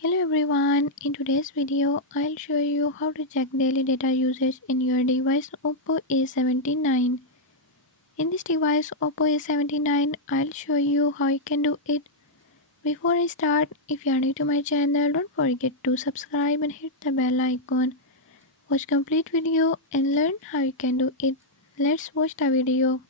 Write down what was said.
Hello everyone, in today's video I'll show you how to check daily data usage in your device Oppo A79. In this device Oppo A79 I'll show you how you can do it. Before I start, if you are new to my channel, don't forget to subscribe and hit the bell icon. Watch complete video and learn how you can do it. Let's watch the video.